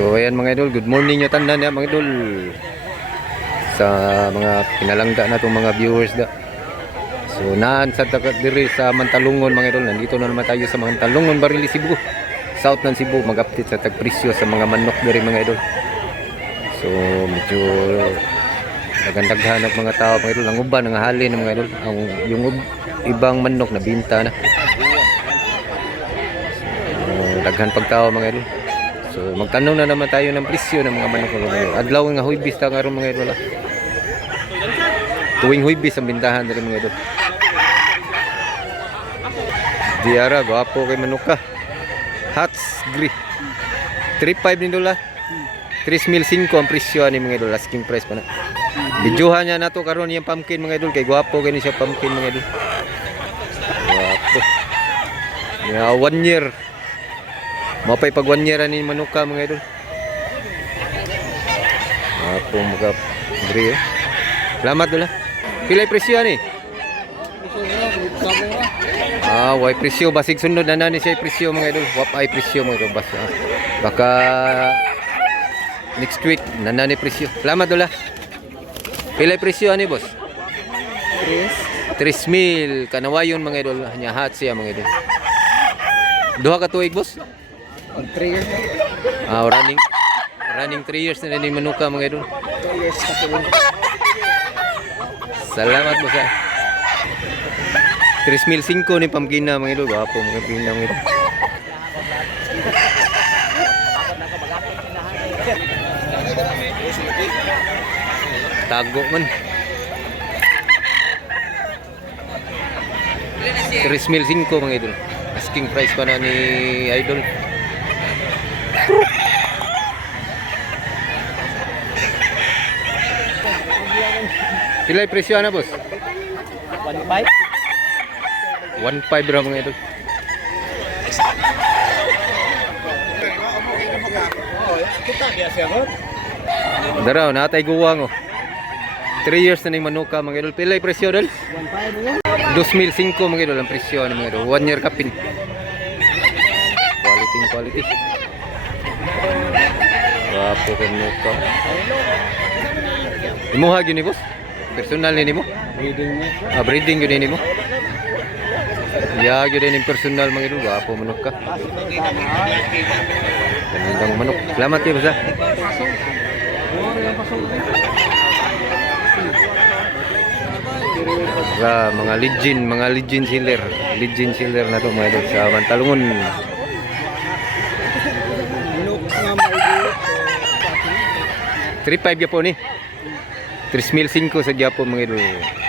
So ayan mga idol, good morning nyo tandaan ya mga idol sa mga pinalangga na itong mga viewers da. So naan sa diri sa Mantalungon mga idol, nandito na naman tayo sa Mantalungon, Barili, Cebu, South ng Cebu, mag-update sa tagpresyo sa mga manok diri mga idol. So medyo nagandaghan ng mga tao mga idol, ang uban ang halin mga idol, ang yung ibang manok na binta na. So daghan pagtao mga idol. So magtanong na naman tayo ng presyo ng mga manok mga idol. Adlaw nga huybis ta karon mga idol. Tuwing huybis ang bintahan diri mga idol. Diara gwapo kay manok ka. Hats gri. 3.5 ni dola. 3,500 ang presyo ani mga idol, asking price pa na. Bidyuhan niya nato karon yung pumpkin mga idol, kay gwapo kay ni siya pumpkin mga idol. Gwapo. Ya 1 year. Mapay pag 1 year ani manok ka mga idol. Gwapo mga diri. Salamat dola. Pilay presyo ani? Way presyo basig sunod na nani siya presyo mga idol. Wap ay presyo mga idol basta. Baka next week nanani presyo. Salamat dola. Pilay presyo ani boss? 3,000 kanawayon mga idol. Nya hat siya mga idol. Duha ka tuig boss? 3 years. Running 3 years na ni manuka mga idol. 2 years ka tuloy. Salamat boss. 3,500 ni pamkina mga idol. Gwapo mga pina mga idol. Tago man. 3,500 mga idol. Asking price pa na ni idol. Pilay presyo na boss? 1.5. 1.5 ra mga idol. Kita biasa ko. Daraw natay guwang oh. 3 years na ning manuka mga idol. Pilay presyo dal? 1.5 mo. 2,500 mga idol ang presyo ni mga idol. 1 year kapin. Quality. Wapo kan manuka. Imuha gyud ni boss? Personal ni mo? Breeding mo. Breeding gyud ni mo? Ya gyud ni personal mga idol. Wapo manok ka. Gandang manok. Salamat kayo boss. Mga legend seller na to mga idol sa Mantalungon. 3.5 gyapon ni. 3,500 sa gyapon mga idol.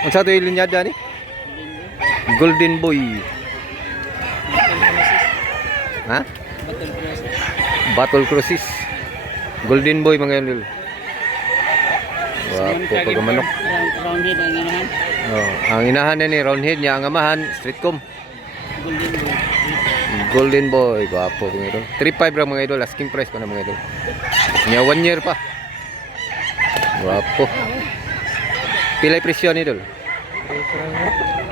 Unsa to ilinyada ni? Golden Boy. Ha? Battle Crosses. Golden Boy mga idol. Wapo pag manok. Round head ang inahan. Ang inahan na ni round head niya, ang amahan streetcom. Golden Boy, gwapo mga idol. 3.5 ra mga idol, asking price pa na mga idol. Nya 1 year pa. Gwapo. Pilay presyo ni idol?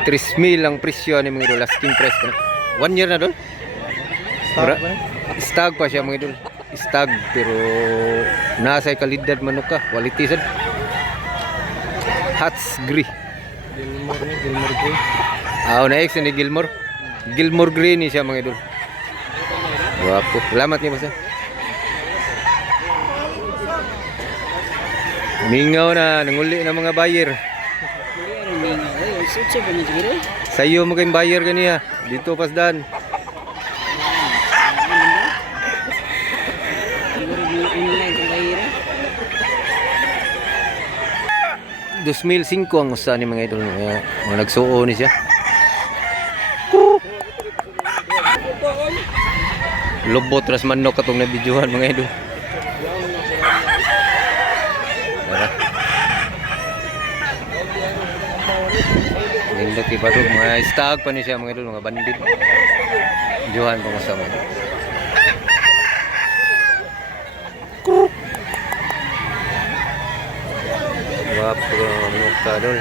3,000 ang presyo ni mga idol, asking price pa na. 1 year na idol? Stag pa siya mga idol. Stag pero nasa kalidad manok ka, quality sad. Hats gri. Gilmore Grey. Next ni Gilmore. Gilmore Grey ni siya mga idol. Wapo. Salamat niyo boss. Mingaw na, nanguli na mga buyer. Sayo mo kayong buyer ganiya. Dito pasdan. $2,500 ang usa ni mga idol. Nagsuo ni siya. Lobot ras manok katong nabidyohan mga idol. Tara. Nindot iba to, mga stag pa ni siya mga idol, mga bandit. Bidyohan pa mo sa mga. Wapo manok ka idol.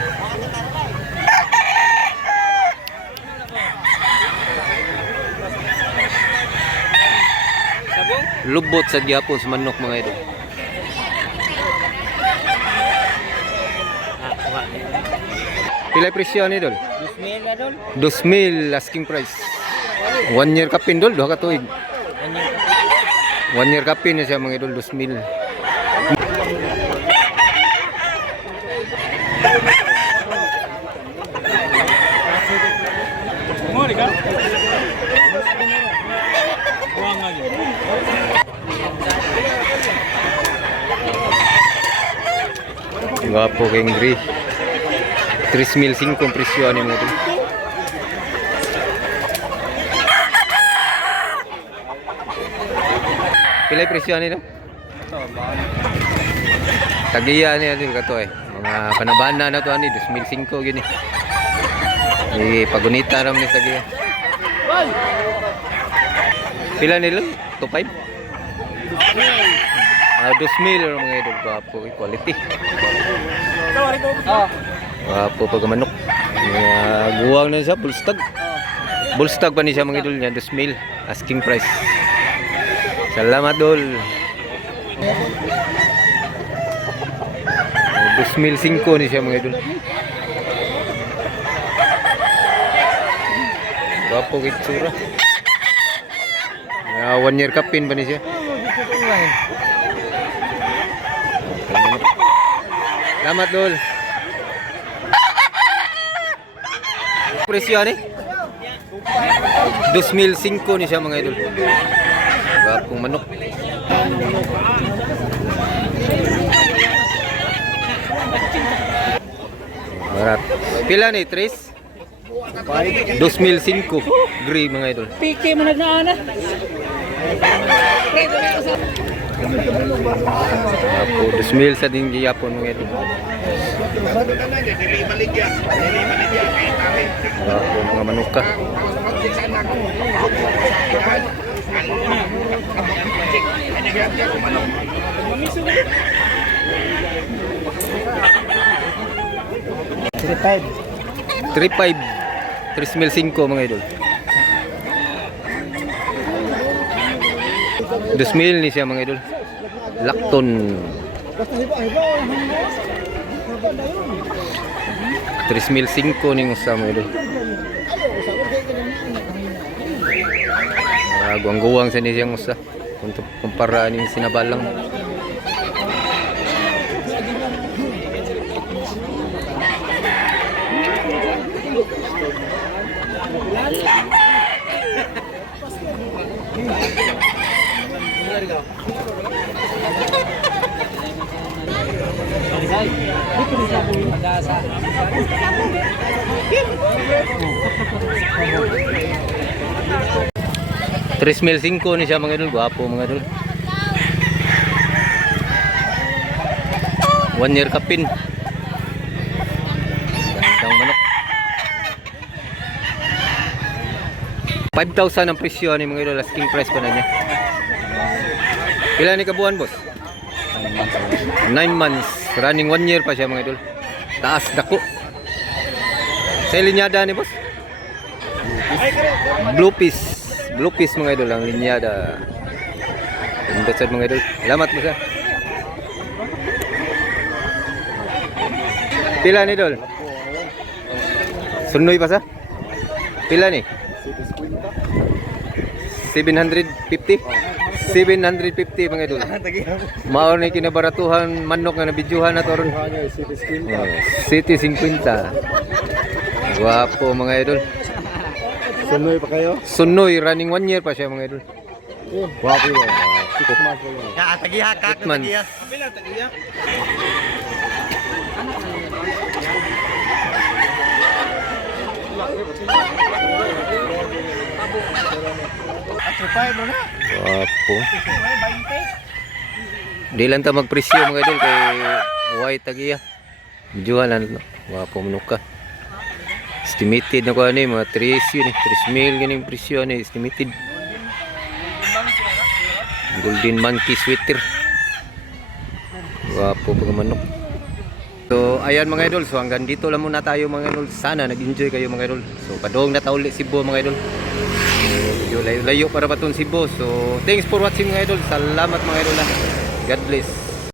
lubot sa gyapon sa manok mga idol. Pila presyo ni idol? 2,000 na dol. 2,000 asking price. 1 year kapin dol, duha ka tuig. 1 year kapin na siya mga idol, 2,000. Gwapo keng gri. 3,500 ang presyo ni mga idol. Pila yung presyo nito? Tagiya niya dito ka to eh. Mga panabana na to ani 2,500 gini. Pagunita naman ni tagiya. Pila nila? 2,500? 2,000 mga idol. Gwapo, quality. Gwapo pag manok. Guwang na siya, bulstag. Bulstag pa ni siya mga idol niya, 2,000 asking price. Salamat dol. 2,500 ni siya mga idol. Gwapo kitsura. 1 year kapin pa ni siya. Salamat dol. Presyo ni 2,500 ni siya mga idol. Gapong manok. Marat. Pila ni Tris? 2,500 gray mga idol. Piki mo nagnaana. Apo 2,000 sa din giyapon mga idol. Apo mga manok ka. Tripod. 3,500 mga idol. 2,000 ni siya mga idol. Lacton. 3,500 ning usa mga idol. Guwang-guwang sa ni siyang usa. Untuk kumpara ning sinabalang. Tres mil 5 ni siya mga idol, guwapo mga idol. 1 year kapin. Gandang manok. 5,000 ang presyo ni mga idol, asking price pa na niya. Pila ni kabuan boss? 9 months, running 1 year pa siya mga idol. Taas dako. Sa linyada ni boss? Blue piece. Blue piece mga idol ang linyada. Ganda sad mga idol. Salamat mo sa. Pila ni idol? Sunoy pa sa? Pila ni? 750? 750 mga idol. Mao ni kinabaratuhan manok nga nabidyuhan na to ron. City 50. Guwapo mga idol. Sunoy pa kayo? Sunoy, running 1 year pa siya mga idol. Wapo yun. 6 months pa yun. Tagiha ka. 8 months. Wapo. Di lang ta magpresyo mga idol kay white tagiya. Jualan no. Wapo manok ka. Estimated na ko ano mga 3 yun 3,000 ganing presyo ano estimated. Golden monkey sweater. Wapo pag manok. So ayan mga idol, so hanggang dito lang muna tayo mga idol. Sana nag-enjoy kayo mga idol. So padong na tauli Cebu mga idol. Medyo layo para ba itong Cebu. So, thanks for watching mga idol. Salamat mga idol. God bless.